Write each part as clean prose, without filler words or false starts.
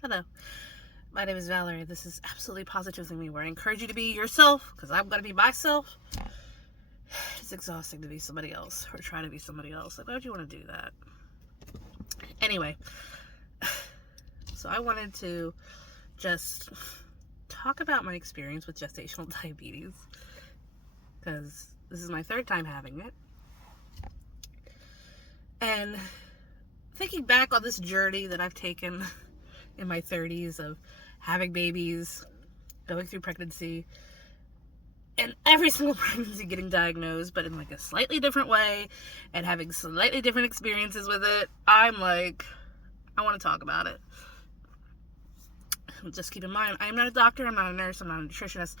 Hello, my name is Valerie. This is Absolutely Positively Me, where I encourage you to be yourself, because I'm going to be myself. It's exhausting to be somebody else, or try to be somebody else. Like, why would you want to do that? Anyway, so I wanted to just talk about my experience with gestational diabetes, because this is my third time having it. And thinking back on this journey that I've taken in my 30s of having babies, going through pregnancy, and every single pregnancy getting diagnosed, but in like a slightly different way, and having slightly different experiences with it, I'm like, I want to talk about it. Just keep in mind, I'm not a doctor, I'm not a nurse, I'm not a nutritionist,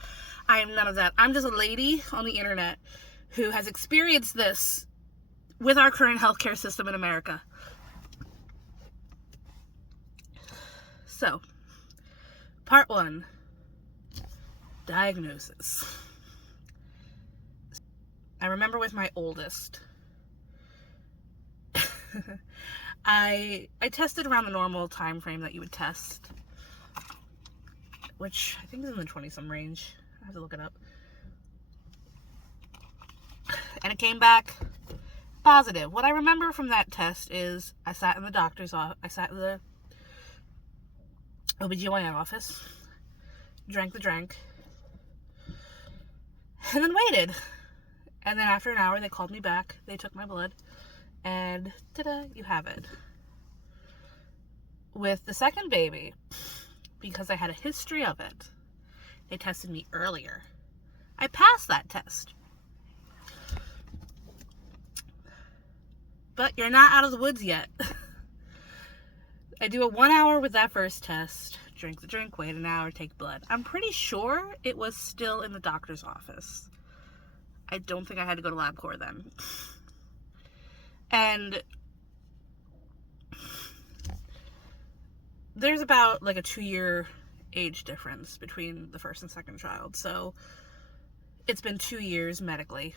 I am none of that. I'm just a lady on the internet who has experienced this with our current healthcare system in America. So, part 1, diagnosis. I remember with my oldest, I tested around the normal time frame that you would test, which I think is in the 20-some range. I have to look it up. And it came back positive. What I remember from that test is I sat in the doctor's office, I sat in the OBGYN office, drank the drink, and then waited. And then after an hour, they called me back, they took my blood, and ta-da, you have it. With the second baby, because I had a history of it, they tested me earlier. I passed that test. But you're not out of the woods yet. I do a 1 hour with that first test, drink the drink, wait an hour, take blood. I'm pretty sure it was still in the doctor's office. I don't think I had to go to LabCorp then. And there's about like a 2-year age difference between the first and second child. So it's been 2 years medically.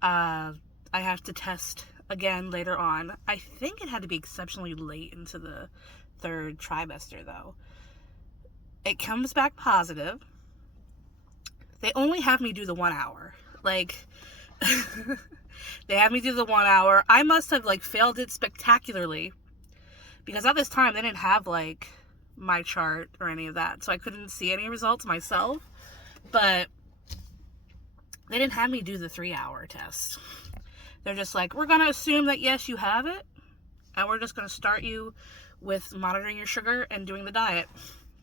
I have to test again later on. I think it had to be exceptionally late into the 3rd trimester though. It comes back positive. They only have me do the 1 hour. Like, they have me do the 1 hour. I must have like failed it spectacularly, because at this time they didn't have like my chart or any of that, so I couldn't see any results myself. But they didn't have me do the 3-hour test. They're just like, we're going to assume that yes, you have it, and we're just going to start you with monitoring your sugar and doing the diet.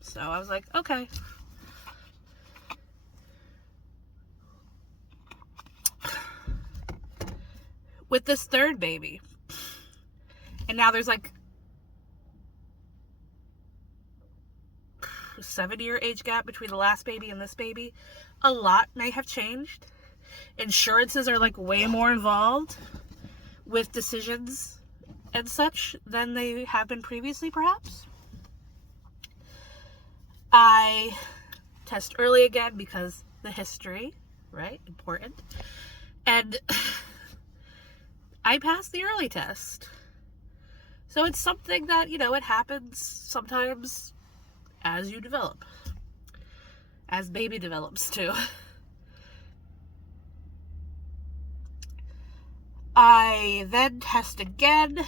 So I was like, okay. With this third baby, and now there's like a 7-year age gap between the last baby and this baby, a lot may have changed. Insurances are like way more involved with decisions and such than they have been previously, perhaps. I test early again because the history, right? Important. And I passed the early test. So it's something that, it happens sometimes as you develop. As baby develops too. I then test again.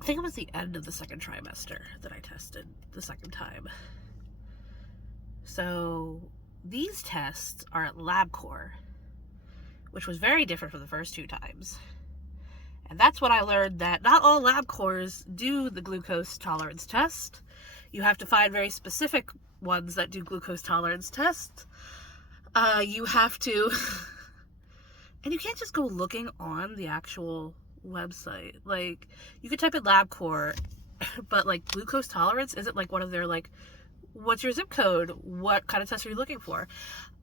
I think it was the end of the 2nd trimester that I tested the second time. So these tests are at LabCorp, which was very different from the first 2 times. And that's when I learned that not all LabCorps do the glucose tolerance test. You have to find very specific ones that do glucose tolerance tests. You have to, and you can't just go looking on the actual website. Like, you could type in LabCorp, but like glucose tolerance isn't like one of their like, what's your zip code? What kind of test are you looking for?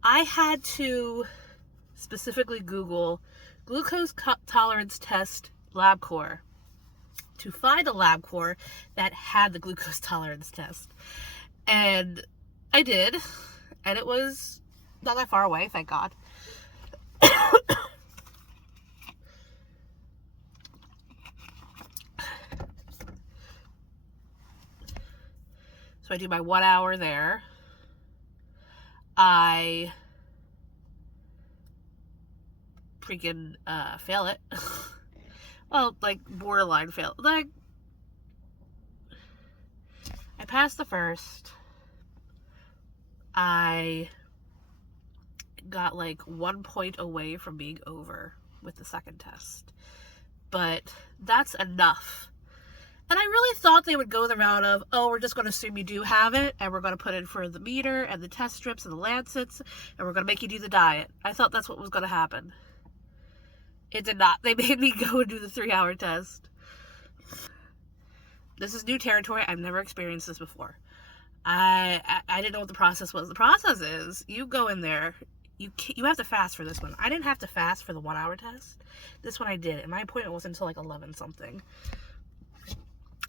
I had to specifically Google glucose tolerance test LabCorp to find a LabCorp that had the glucose tolerance test. And I did, and it was not that far away, thank God. So I do my 1 hour there. I freaking fail it. Well, like, borderline fail. Like, I passed the first. I got like 1 point away from being over with the second test. But that's enough. And I really thought they would go the route of, oh, we're just going to assume you do have it, and we're going to put in for the meter and the test strips and the lancets, and we're going to make you do the diet. I thought that's what was going to happen. It did not. They made me go and do the 3-hour test. This is new territory. I've never experienced this before. I didn't know what the process was. The process is, you go in there, you have to fast for this one. I didn't have to fast for the 1 hour test. This one I did, and my appointment wasn't until like 11 something.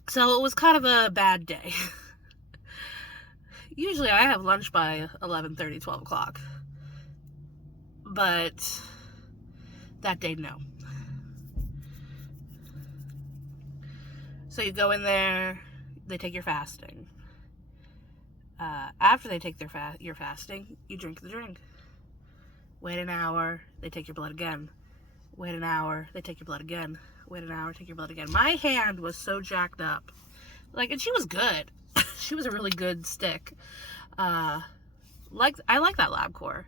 So it was kind of a bad day. Usually I have lunch by 11:30, 12 o'clock. But that day, no. So you go in there, they take your fasting. After they take your fasting, you drink the drink. Wait an hour, they take your blood again. Wait an hour, they take your blood again. Wait an hour, take your blood again. My hand was so jacked up. Like, and she was good. She was a really good stick. I like that LabCorp.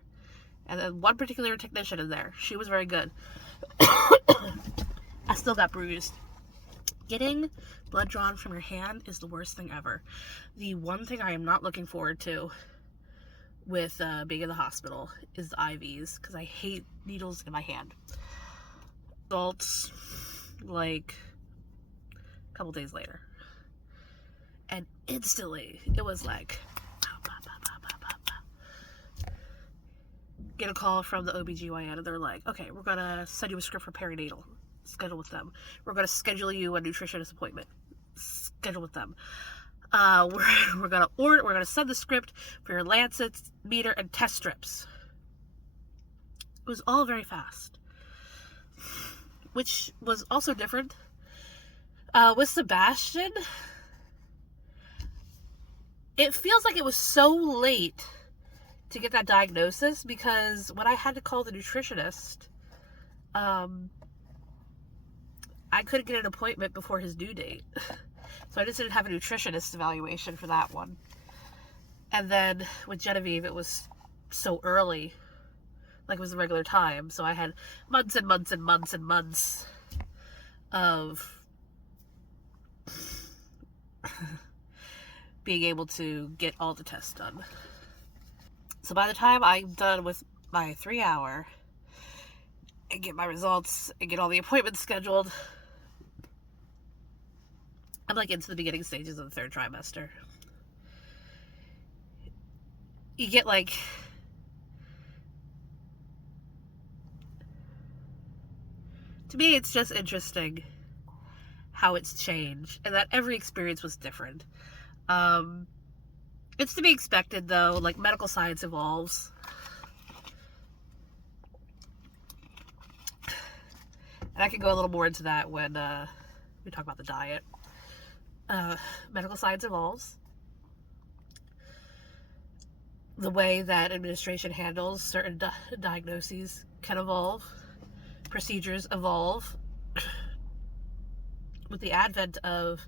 And then one particular technician in there. She was very good. I still got bruised. Getting blood drawn from your hand is the worst thing ever. The one thing I am not looking forward to with being in the hospital is the IVs, because I hate needles in my hand. Results, like, a couple days later. And instantly, it was like, get a call from the OBGYN, and they're like, okay, we're gonna send you a script for perinatal. Schedule with them. We're gonna schedule you a nutritionist appointment. Schedule with them. We're gonna send the script for your lancets, meter, and test strips. It was all very fast, which was also different. With Sebastian, it feels like it was so late to get that diagnosis, because when I had to call the nutritionist, I couldn't get an appointment before his due date. So I just didn't have a nutritionist evaluation for that one. And then with Genevieve, it was so early, like it was the regular time. So I had months and months and months and months of being able to get all the tests done. So by the time I'm done with my 3 hour and get my results and get all the appointments scheduled, I'm like into the beginning stages of the 3rd trimester. You get like, to me, it's just interesting how it's changed, and that every experience was different. It's to be expected, though. Like, medical science evolves. And I can go a little more into that when we talk about the diet. Medical science evolves. The way that administration handles certain diagnoses can evolve. Procedures evolve. With the advent of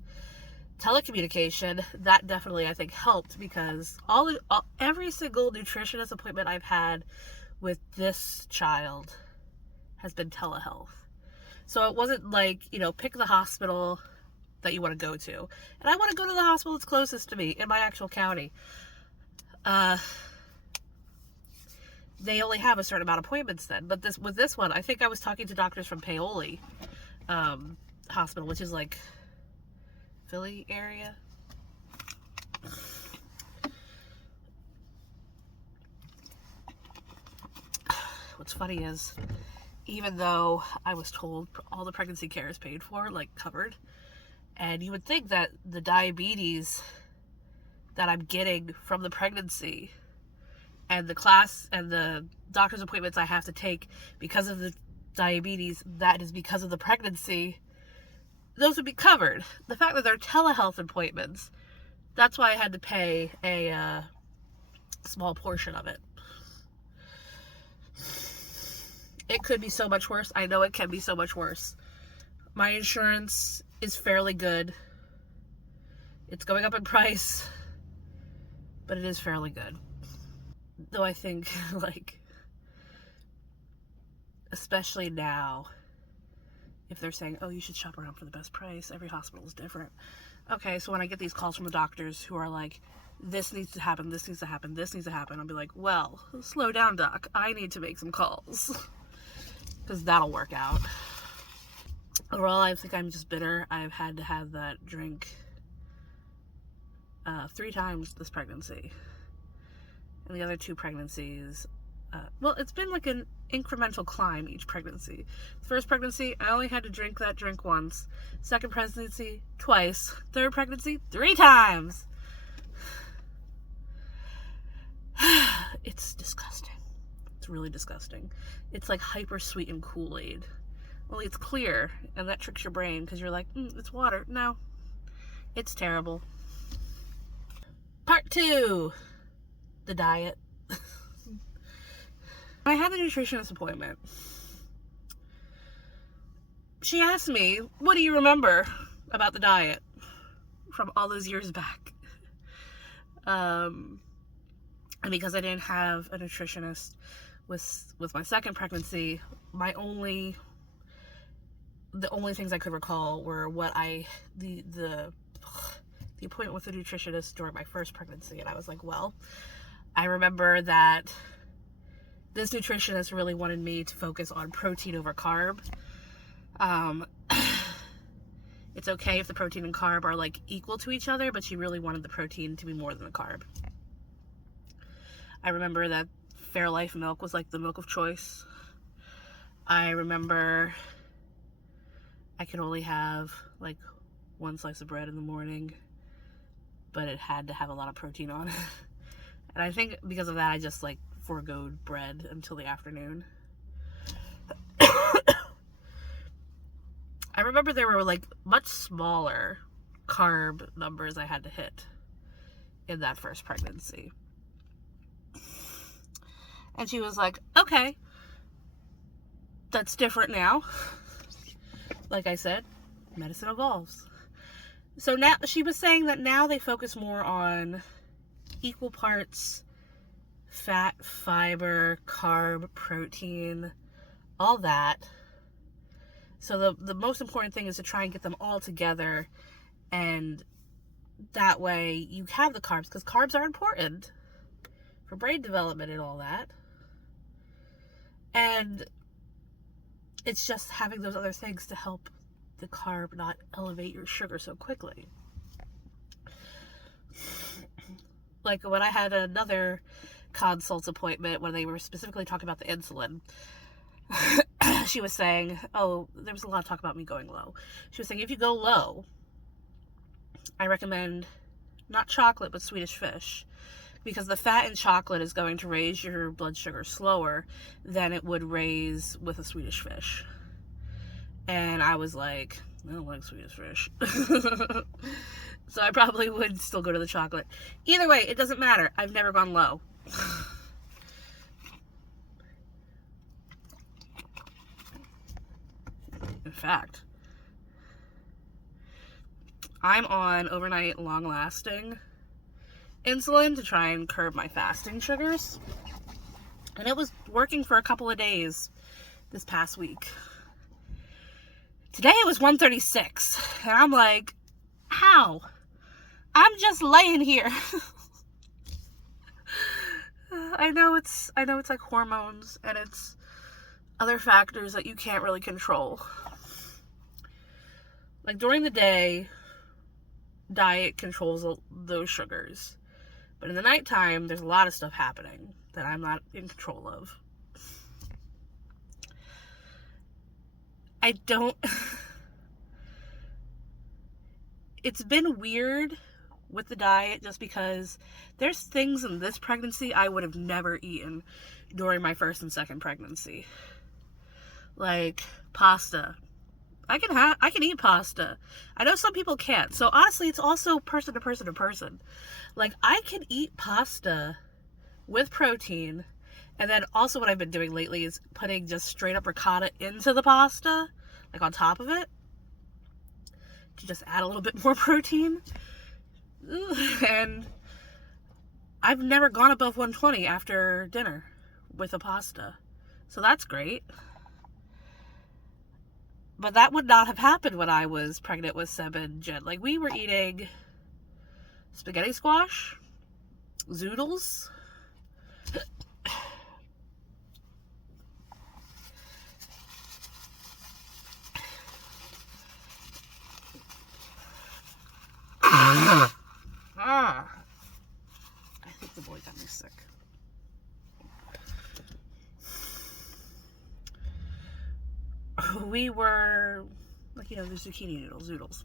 telecommunication, that definitely, I think, helped, because every single nutritionist appointment I've had with this child has been telehealth. So it wasn't like, pick the hospital that you want to go to. And I want to go to the hospital that's closest to me in my actual county. They only have a certain amount of appointments then. But with this one, I think I was talking to doctors from Paoli Hospital, which is like Philly area. What's funny is, even though I was told all the pregnancy care is paid for, like covered, and you would think that the diabetes that I'm getting from the pregnancy and the class and the doctor's appointments I have to take because of the diabetes, that is because of the pregnancy, those would be covered. The fact that they're telehealth appointments That's why I had to pay a small portion of it. It could be so much worse. I know it can be so much worse. My insurance is fairly good. It's going up in price, but it is fairly good. Though I think, like, especially now, if they're saying, oh, you should shop around for the best price, every hospital is different. Okay, so when I get these calls from the doctors who are like, this needs to happen, this needs to happen, this needs to happen, I'll be like, well, slow down, doc. I need to make some calls. Because that'll work out. Overall, I think I'm just bitter. I've had to have that drink 3 times this pregnancy. And the other 2 pregnancies, well, it's been like an incremental climb each pregnancy. First pregnancy, I only had to drink that drink once. Second pregnancy, twice. Third pregnancy, 3 times. It's disgusting. It's really disgusting. It's like hyper sweetened Kool-Aid. Only it's clear, and that tricks your brain because you're like, it's water. No, it's terrible. Part 2, the diet. I had the nutritionist appointment. She asked me, what do you remember about the diet from all those years back? And because I didn't have a nutritionist with my second pregnancy, the only things I could recall were the appointment with the nutritionist during my first pregnancy. And I was like, well, I remember that this nutritionist really wanted me to focus on protein over carb. It's okay if the protein and carb are like equal to each other, but she really wanted the protein to be more than the carb. I remember that Fairlife milk was like the milk of choice. I remember I could only have like 1 slice of bread in the morning, but it had to have a lot of protein on it. And I think because of that, I just like foregoed bread until the afternoon. I remember there were like much smaller carb numbers I had to hit in that first pregnancy. And she was like, okay, that's different now. Like I said, medicine evolves. So now she was saying that now they focus more on equal parts fat, fiber, carb, protein, all that. So the most important thing is to try and get them all together, and that way you have the carbs, because carbs are important for brain development and all that. And it's just having those other things to help the carb not elevate your sugar so quickly. Like when I had another consult appointment when they were specifically talking about the insulin, she was saying, oh, there was a lot of talk about me going low. She was saying, if you go low, I recommend not chocolate, but Swedish fish, because the fat in chocolate is going to raise your blood sugar slower than it would raise with a Swedish fish. And I was like, I don't like Swedish fish. So I probably would still go to the chocolate. Either way, it doesn't matter. I've never gone low. In fact, I'm on overnight long-lasting insulin to try and curb my fasting sugars. And it was working for a couple of days this past week. Today it was 136. And I'm like, how? I'm just laying here. I know it's like hormones and it's other factors that you can't really control. Like during the day, diet controls those sugars. But in the nighttime, there's a lot of stuff happening that I'm not in control of. It's been weird with the diet just because there's things in this pregnancy I would have never eaten during my first and second pregnancy. Like pasta, I can eat pasta. I know some people can't. So honestly, it's also person to person to person. Like, I can eat pasta with protein, and then also what I've been doing lately is putting just straight up ricotta into the pasta, like on top of it, to just add a little bit more protein. And I've never gone above 120 after dinner with a pasta. So that's great. But that would not have happened when I was pregnant with Seb and Jen. Like, we were eating spaghetti squash, zoodles, I think the boy got me sick. We were, like, the zucchini zoodles.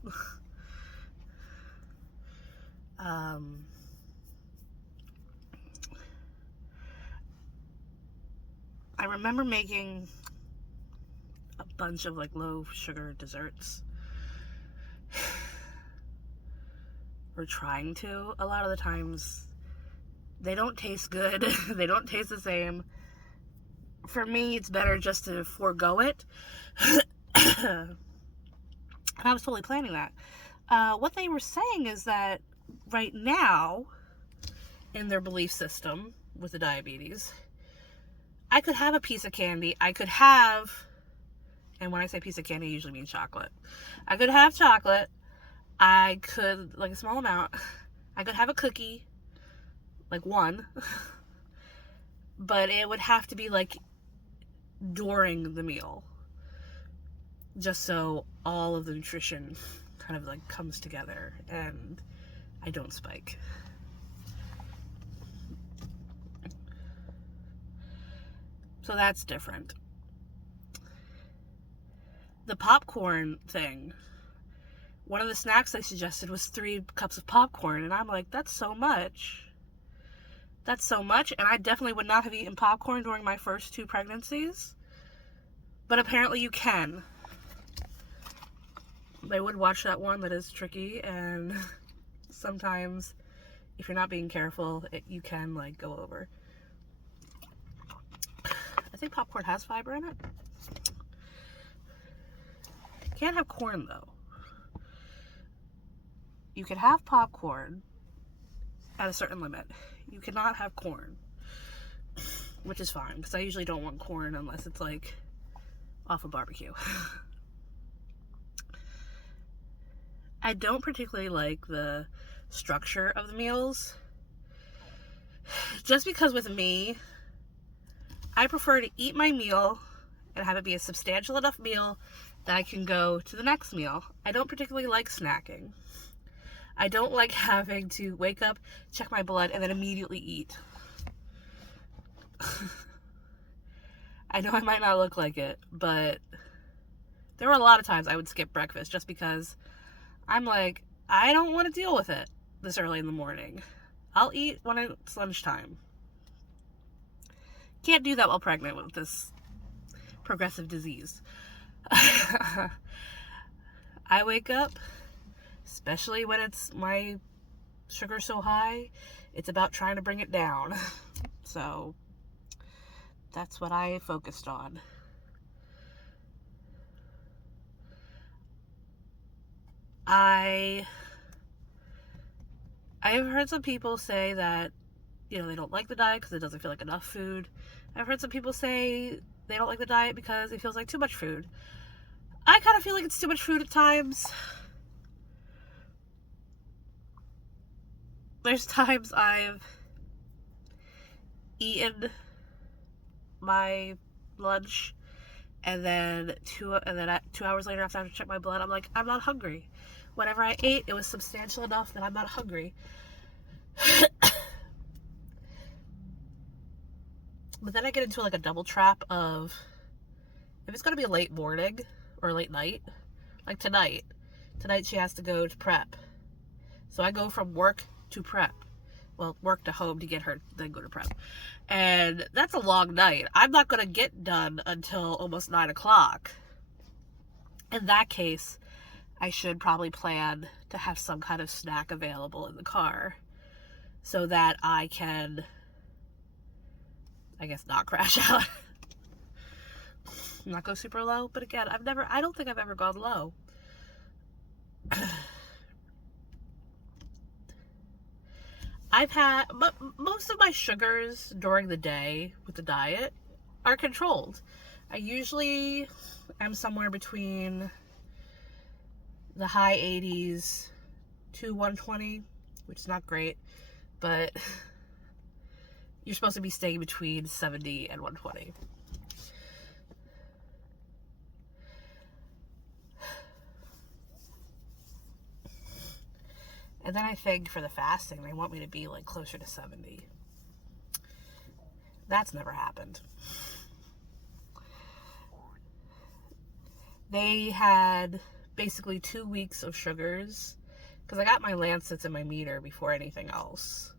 I remember making a bunch of, like, low sugar desserts. Or trying to. A lot of the times, they don't taste good. They don't taste the same. For me, it's better just to forego it. And I was totally planning that. What they were saying is that right now, in their belief system with the diabetes, I could have a piece of candy. I could have, and when I say piece of candy, I usually mean chocolate. I could have chocolate. I could, like, a small amount. I could have a cookie, like one. But it would have to be, like, during the meal. Just so all of the nutrition kind of, like, comes together and I don't spike. So that's different. The popcorn thing, one of the snacks I suggested was 3 cups of popcorn, and I'm like, that's so much. That's so much, and I definitely would not have eaten popcorn during my first 2 pregnancies. But apparently you can. I would watch that one. That is tricky, and sometimes if you're not being careful, you can, like, go over. I think popcorn has fiber in it. Can't have corn, though. You can have popcorn at a certain limit. You cannot have corn, which is fine, because I usually don't want corn unless it's, like, off a barbecue. I don't particularly like the structure of the meals, just because with me, I prefer to eat my meal and have it be a substantial enough meal that I can go to the next meal. I don't particularly like snacking. I don't like having to wake up, check my blood, and then immediately eat. I know I might not look like it, but there were a lot of times I would skip breakfast just because I'm like, I don't want to deal with it this early in the morning. I'll eat when it's lunchtime. Can't do that while pregnant with this progressive disease. I wake up, especially when it's my sugar so high, it's about trying to bring it down. So that's what I focused on. I've heard some people say that, they don't like the diet because it doesn't feel like enough food. I've heard some people say they don't like the diet because it feels like too much food. I kind of feel like it's too much food at times. There's times I've eaten my lunch and then 2 hours later after I check my blood, I'm like, I'm not hungry. Whatever I ate, it was substantial enough that I'm not hungry. But then I get into, like, a double trap of, if it's going to be a late morning or late night, like tonight she has to go to prep. So I go from work to prep. Well, work to home to get her, then go to prep. And that's a long night. I'm not going to get done until almost 9 o'clock. In that case, I should probably plan to have some kind of snack available in the car so that I can, I guess, not crash out. Not go super low, but again, I don't think I've ever gone low. Most of my sugars during the day with the diet are controlled. I usually am somewhere between the high 80s to 120, which is not great, but you're supposed to be staying between 70 and 120. And then I think for the fasting, they want me to be like closer to 70. That's never happened. They had basically 2 weeks of sugars, because I got my lancets and my meter before anything else.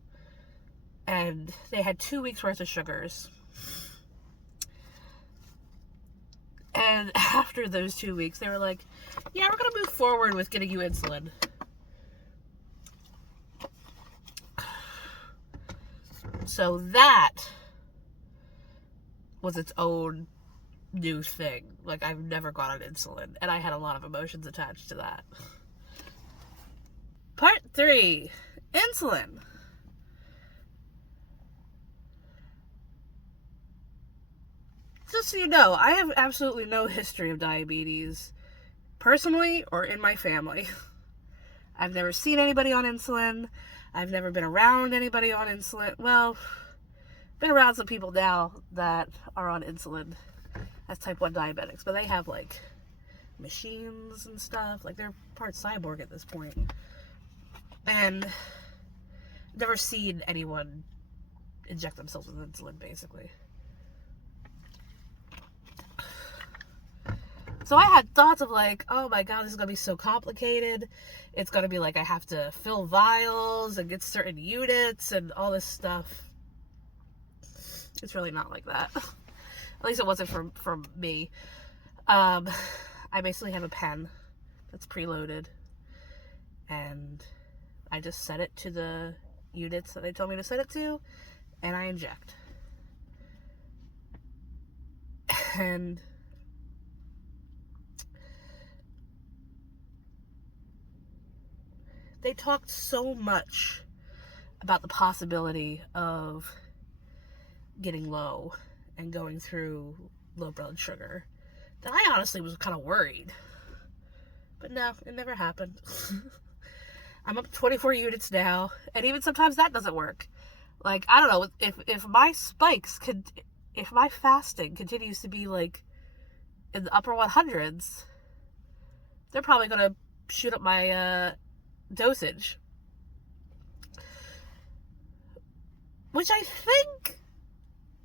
And they had 2 weeks worth of sugars. And after those 2 weeks, they were like, yeah, we're going to move forward with getting you insulin. So that was its own new thing. Like, I've never gone on insulin, and I had a lot of emotions attached to that. Part 3, insulin. Just so you know, I have absolutely no history of diabetes, personally or in my family. I've never seen anybody on insulin. I've never been around anybody on insulin. Well, been around some people now that are on insulin as type 1 diabetics, but they have like machines and stuff. Like, they're part cyborg at this point. And never seen anyone inject themselves with insulin, basically. So I had thoughts of like, oh my god, this is going to be so complicated. It's going to be like I have to fill vials and get certain units and all this stuff. It's really not like that. At least it wasn't from me. I basically have a pen that's preloaded. And I just set it to the units that they told me to set it to. And I inject. And they talked so much about the possibility of getting low and going through low blood sugar that I honestly was kind of worried. But no, it never happened. I'm up to 24 units now, and even sometimes that doesn't work. Like, I don't know, if my spikes if my fasting continues to be like in the upper 100s, they're probably gonna shoot up my dosage, which I think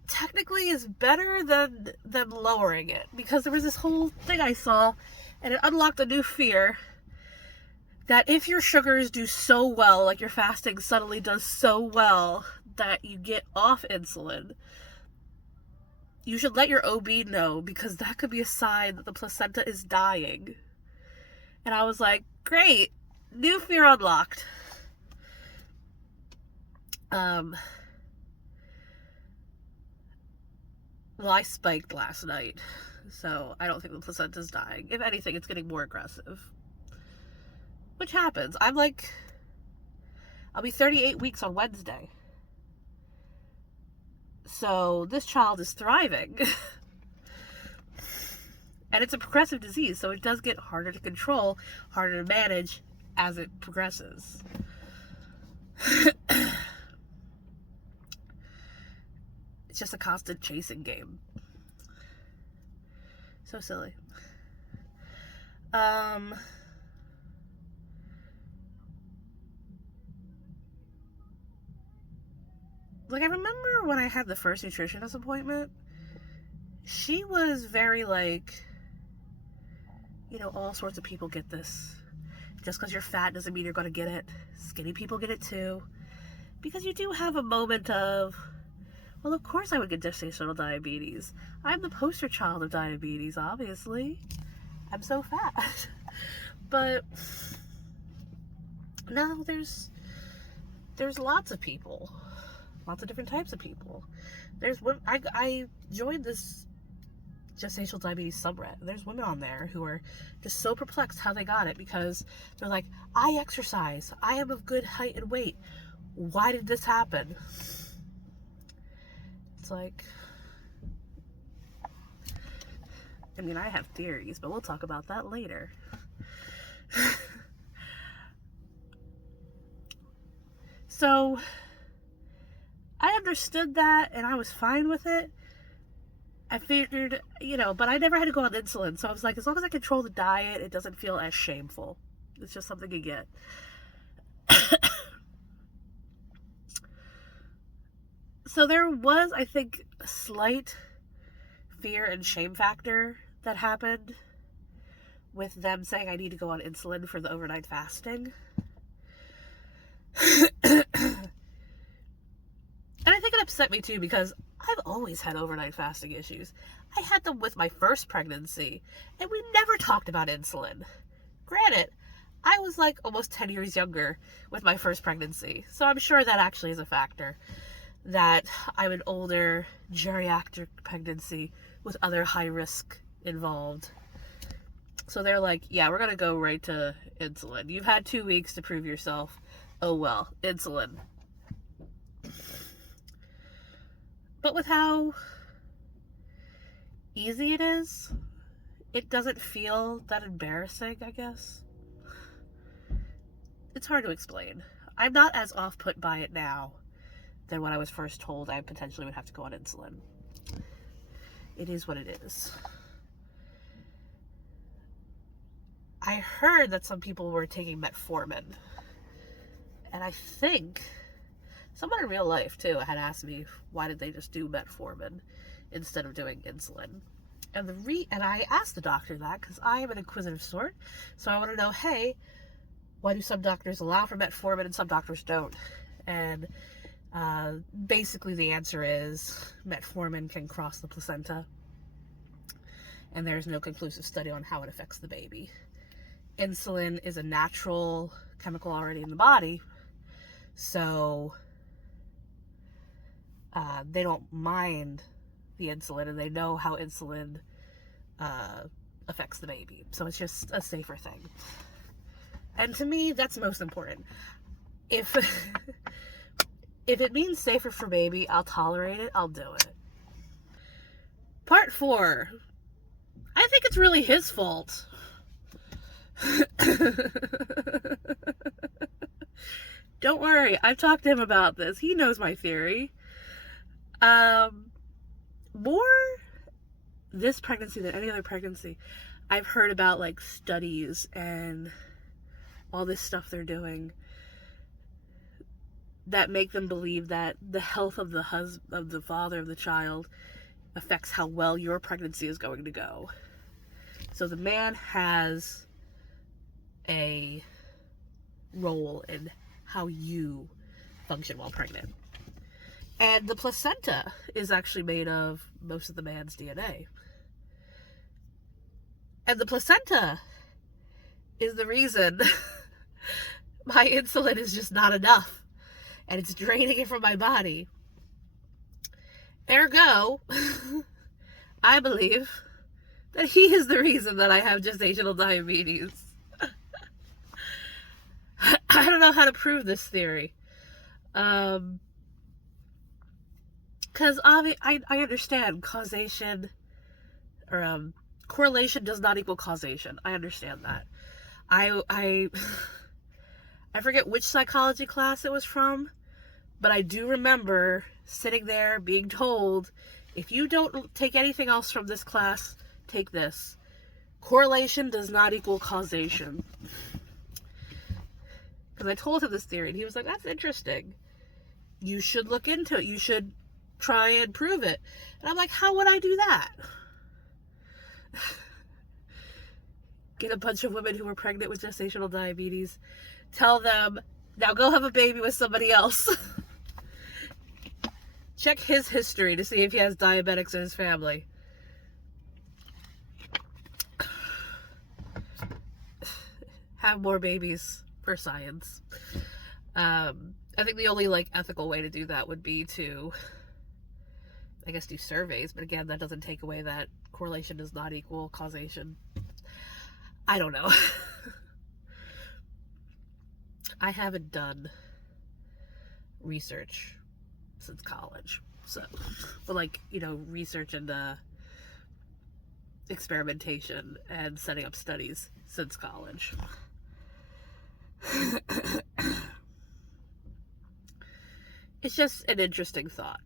technically is better than lowering it, because there was this whole thing I saw, and it unlocked a new fear that if your sugars do so well, like your fasting suddenly does so well that you get off insulin, you should let your OB know, because that could be a sign that the placenta is dying. And I was like, great, new fear unlocked. Well, I spiked last night, so I don't think the placenta's dying. If anything, it's getting more aggressive. Which happens. I'll be 38 weeks on Wednesday. So this child is thriving. And it's a progressive disease, so it does get harder to control, harder to manage as it progresses. It's just a constant chasing game. So silly. Like, I remember when I had the first nutritionist appointment, she was very like, you know, all sorts of people get this. Just because you're fat doesn't mean you're going to get it. Skinny people get it too. Because you do have a moment of, well, of course I would get gestational diabetes. I'm the poster child of diabetes, obviously. I'm so fat. But now there's lots of people, lots of different types of people. There's women, I joined this gestational diabetes subreddit. There's women on there who are just so perplexed how they got it, because they're like, I exercise, I am of good height and weight, why did this happen? It's like, I mean, I have theories, but we'll talk about that later. So I understood that and I was fine with it. I figured, but I never had to go on insulin. So I was like, as long as I control the diet, it doesn't feel as shameful. It's just something you get. So there was, I think, a slight fear and shame factor that happened with them saying I need to go on insulin for the overnight fasting. And I think it upset me too, because I've always had overnight fasting issues. I had them with my first pregnancy, and we never talked about insulin. Granted, I was like almost 10 years younger with my first pregnancy, so I'm sure that actually is a factor. That I'm an older geriatric pregnancy with other high risk involved. So they're like, yeah, we're going to go right to insulin. You've had 2 weeks to prove yourself. Oh well, insulin. But with how easy it is, it doesn't feel that embarrassing, I guess. It's hard to explain. I'm not as off-put by it now than when I was first told I potentially would have to go on insulin. It is what it is. I heard that some people were taking metformin. And I think someone in real life, too, had asked me, why did they just do metformin instead of doing insulin? And I asked the doctor that, because I am an inquisitive sort, so I want to know, hey, why do some doctors allow for metformin and some doctors don't? And basically the answer is metformin can cross the placenta, and there's no conclusive study on how it affects the baby. Insulin is a natural chemical already in the body, so they don't mind the insulin, and they know how insulin affects the baby. So it's just a safer thing. And to me, that's most important. If it means safer for baby, I'll tolerate it, I'll do it. Part 4. I think it's really his fault. Don't worry, I've talked to him about this. He knows my theory. More this pregnancy than any other pregnancy, I've heard about like studies and all this stuff they're doing that make them believe that the health of the father of the child affects how well your pregnancy is going to go. So the man has a role in how you function while pregnant. And the placenta is actually made of most of the man's DNA. And the placenta is the reason my insulin is just not enough. And it's draining it from my body. Ergo, I believe that he is the reason that I have gestational diabetes. I don't know how to prove this theory. Because I understand causation, or correlation does not equal causation. I understand that. I forget which psychology class it was from, but I do remember sitting there being told, if you don't take anything else from this class, take this. Correlation does not equal causation. Because I told him this theory, and he was like, that's interesting. You should look into it. You should try and prove it. And I'm like, how would I do that? Get a bunch of women who were pregnant with gestational diabetes, tell them, now go have a baby with somebody else. Check his history to see if he has diabetics in his family. have more babies for science. I think the only like ethical way to do that would be to, I guess, do surveys, but again, that doesn't take away that correlation does not equal causation. I don't know. I haven't done research since college, so, but like, you know, research and experimentation and setting up studies since college. It's just an interesting thought.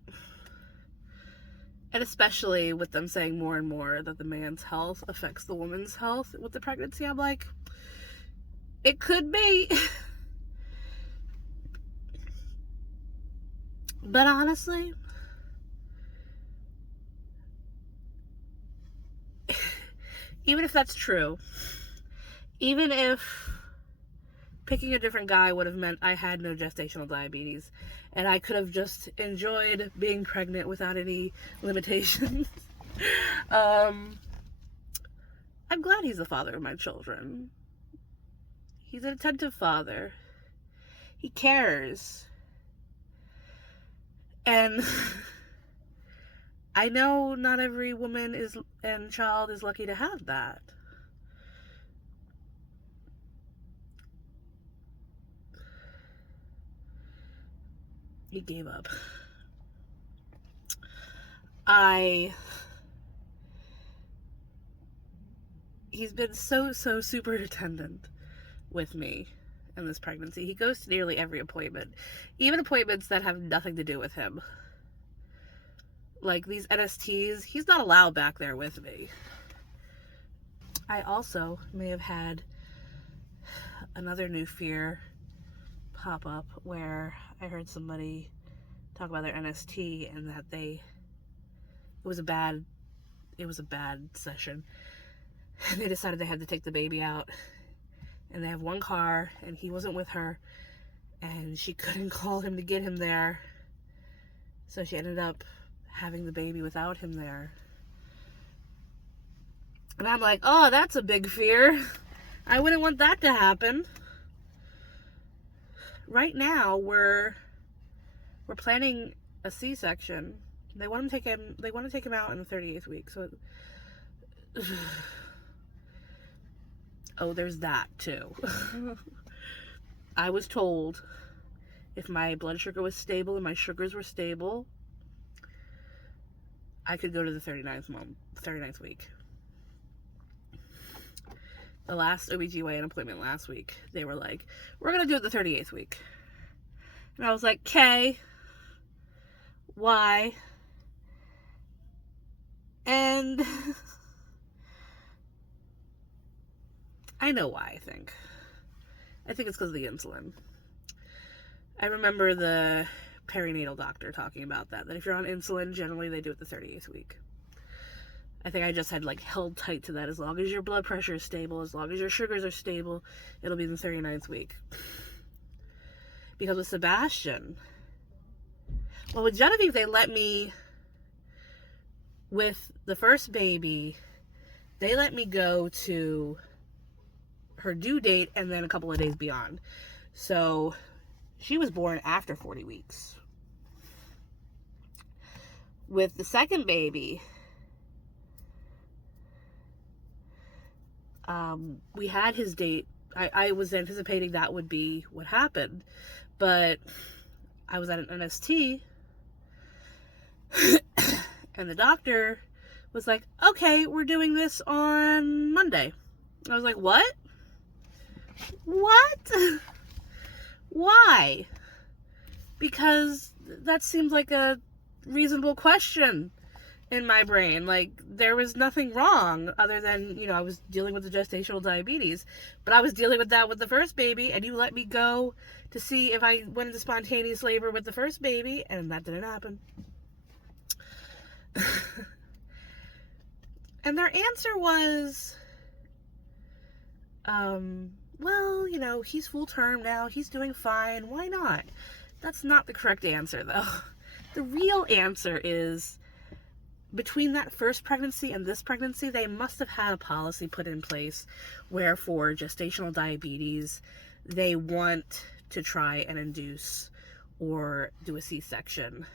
And especially with them saying more and more that the man's health affects the woman's health with the pregnancy, I'm like, it could be. But honestly, even if that's true, even if picking a different guy would have meant I had no gestational diabetes and I could have just enjoyed being pregnant without any limitations, I'm glad he's the father of my children. He's an attentive father. He cares. And I know not every woman and child is lucky to have that. He gave up. He's been so super attendant with me in this pregnancy. He goes to nearly every appointment, even appointments that have nothing to do with him. Like these NSTs, he's not allowed back there with me. I also may have had another new fear pop up where I heard somebody talk about their NST and that it was a bad session. And they decided they had to take the baby out. And they have one car, and he wasn't with her, and she couldn't call him to get him there. So she ended up having the baby without him there. And I'm like, oh, that's a big fear. I wouldn't want that to happen. Right now, we're planning a C-section. They want to take him out in the 38th week. So oh, there's that too. I was told if my blood sugar was stable and my sugars were stable, I could go to the 39th week. The last OBGYN appointment last week, they were like, we're going to do it the 38th week. And I was like, okay, why? And I know why, I think. I think it's because of the insulin. I remember the perinatal doctor talking about that if you're on insulin, generally they do it the 38th week. I think I just had like held tight to that. As long as your blood pressure is stable, as long as your sugars are stable, it'll be the 39th week. Because with Sebastian, well, with Genevieve, they let me, with the first baby, they let me go to her due date and then a couple of days beyond. So she was born after 40 weeks. With the second baby, we had his date. I was anticipating that would be what happened, but I was at an NST and the doctor was like, okay, we're doing this on Monday. I was like, what? Why? Because that seems like a reasonable question in my brain. Like, there was nothing wrong other than, I was dealing with the gestational diabetes, but I was dealing with that with the first baby, and you let me go to see if I went into spontaneous labor with the first baby, and that didn't happen. And their answer was, well, he's full term now, he's doing fine, why not? That's not the correct answer, though. The real answer is, between that first pregnancy and this pregnancy, they must have had a policy put in place where for gestational diabetes, they want to try and induce or do a C-section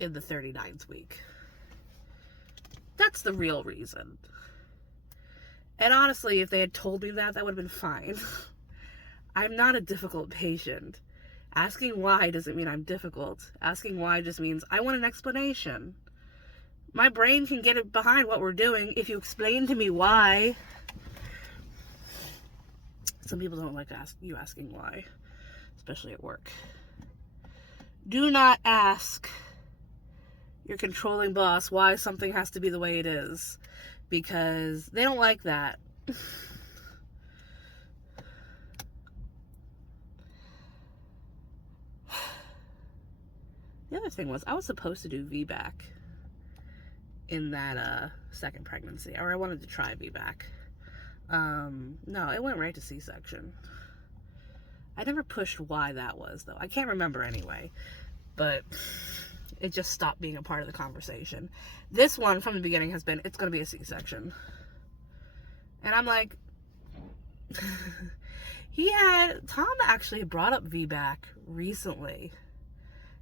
in the 39th week. That's the real reason. And honestly, if they had told me that, that would have been fine. I'm not a difficult patient. Asking why doesn't mean I'm difficult. Asking why just means I want an explanation. My brain can get it behind what we're doing if you explain to me why. Some people don't like you asking why, especially at work. Do not ask your controlling boss why something has to be the way it is, because they don't like that. The other thing was, I was supposed to do VBAC in that second pregnancy, or I wanted to try VBAC. No, it went right to C-section. I never pushed why that was, though. I can't remember anyway, but it just stopped being a part of the conversation. This one, from the beginning, has been, it's going to be a C-section. And I'm like, Tom actually brought up VBAC recently.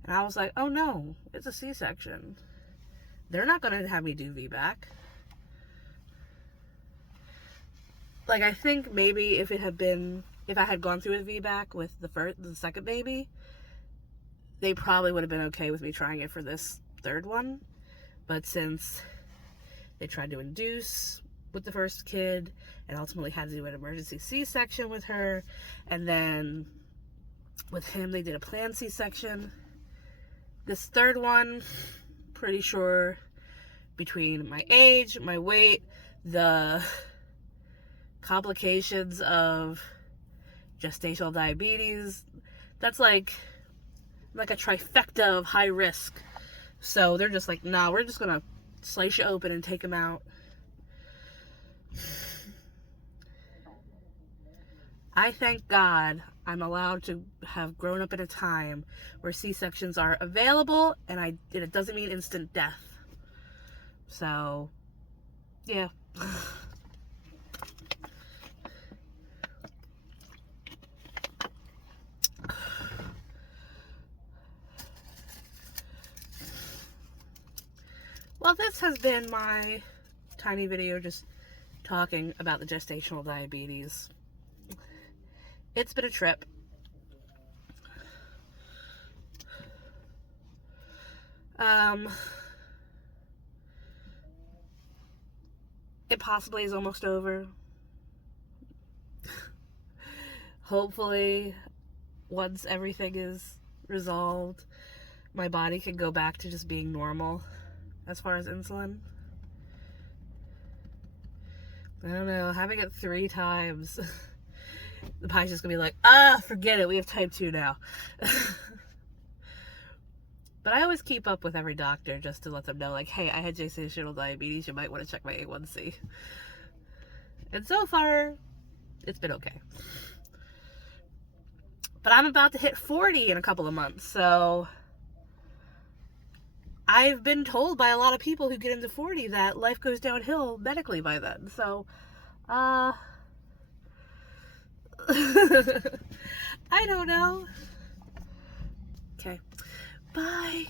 And I was like, oh no, it's a C-section. They're not going to have me do VBAC. Like, I think maybe if I had gone through a VBAC with the second baby, they probably would have been okay with me trying it for this third one. But since they tried to induce with the first kid and ultimately had to do an emergency C-section with her, and then with him they did a planned C-section. This third one, pretty sure between my age, my weight, the complications of gestational diabetes, that's like a trifecta of high risk. So they're just like, nah, we're just gonna slice you open and take him out. I thank God I'm allowed to have grown up in a time where C-sections are available, and it doesn't mean instant death. So, yeah. Well, this has been my tiny video just talking about the gestational diabetes. It's been a trip. It possibly is almost over. Hopefully, once everything is resolved, my body can go back to just being normal as far as insulin. I don't know, having it 3 times, the pie's just gonna be like, forget it, we have type 2 now. But I always keep up with every doctor just to let them know, like, hey, I had gestational diabetes, you might want to check my A1C. And so far, it's been okay. But I'm about to hit 40 in a couple of months, so I've been told by a lot of people who get into 40 that life goes downhill medically by then. So, I don't know. Okay. Bye.